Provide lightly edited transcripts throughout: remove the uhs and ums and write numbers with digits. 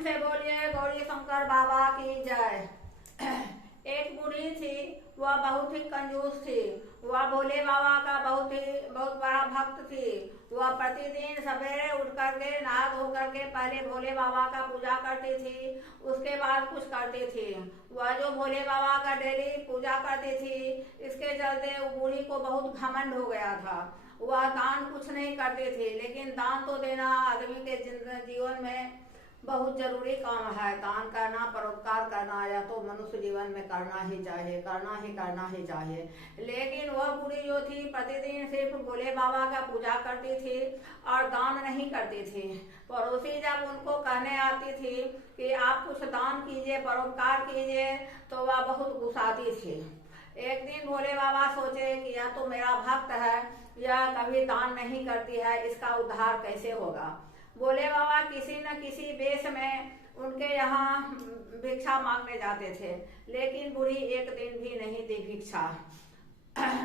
प्रेम से बोलिए गौरी शंकर बाबा की जय। एक बूढ़ी थी, वह बहुत ही कंजूस थी। वह भोले बाबा का बहुत बड़ा भक्त थी। वह प्रतिदिन सवेरे उठ करके नहा धो करके पहले भोले बाबा का पूजा करती थी, उसके बाद कुछ करती थी। वह जो भोले बाबा का डेली पूजा करती थी, इसके चलते वो बूढ़ी को बहुत घमंड हो गया था। वह दान कुछ नहीं करती थी, लेकिन दान तो देना आदमी के जीवन में बहुत जरूरी काम है। दान करना, परोपकार करना या तो मनुष्य जीवन में करना ही चाहिए, करना ही चाहिए। लेकिन वह बूढ़ी जो थी प्रतिदिन सिर्फ भोले बाबा का पूजा करती थी और दान नहीं करती थी। पड़ोसी जब उनको कहने आती थी कि आप कुछ दान कीजिए, परोपकार कीजिए, तो वह बहुत गुस्साती थी। एक दिन भोले बाबा सोचे कि यह तो मेरा भक्त है, यह कभी दान नहीं करती है, इसका उद्धार कैसे होगा। भोले बाबा किसी न किसी वेश में उनके यहाँ भिक्षा मांगने जाते थे, लेकिन बूढ़ी एक दिन भी नहीं दी भिक्षा।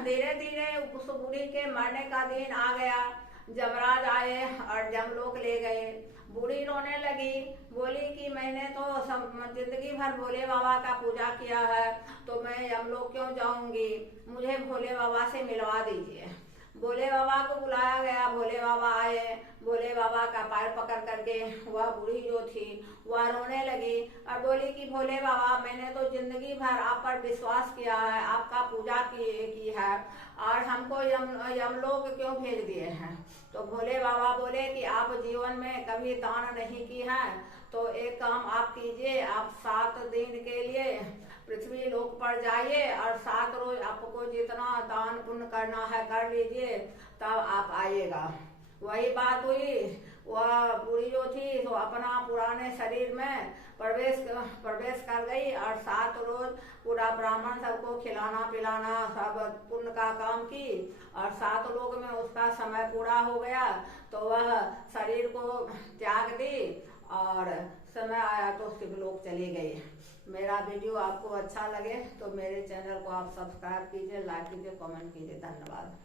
धीरे धीरे उस बूढ़ी के मरने का दिन आ गया। जमराज आए और जमलोक ले गए। बूढ़ी रोने लगी, बोली कि मैंने तो जिंदगी भर भोले बाबा का पूजा किया है, तो मैं यमलोक क्यों जाऊंगी, मुझे भोले बाबा से मिलवा दीजिए। भोले बाबा को बुलाया गया। भोले बाबा आए। भोले बाबा का पैर पकड़ करके वह बूढ़ी जो थी वह रोने लगी और बोली कि भोले बाबा, मैंने तो जिंदगी भर आप पर विश्वास किया है, आपका पूजा की है, और हमको यमलोक क्यों भेज दिए हैं। तो भोले बाबा बोले कि आप जीवन में कभी दान नहीं की है, तो एक काम आप कीजिए, आप 7 दिन के लिए पृथ्वी लोक पर जाइए और 7 रोज आपको जितना दान पुण्य करना है कर लीजिए, तब आप आइएगा। वही बात हुई। वह बूढ़ी जो थी तो अपना पुराने शरीर में प्रवेश कर गई और 7 रोज पूरा ब्राह्मण सबको खिलाना पिलाना सब पुण्य का काम की, और 7 लोग में उसका समय पूरा हो गया तो वह शरीर को त्याग दी और समय आया तो शिवलोक चली गई। मेरा वीडियो आपको अच्छा लगे तो मेरे चैनल को आप सब्सक्राइब कीजिए, लाइक कीजिए, कमेंट कीजिए। धन्यवाद।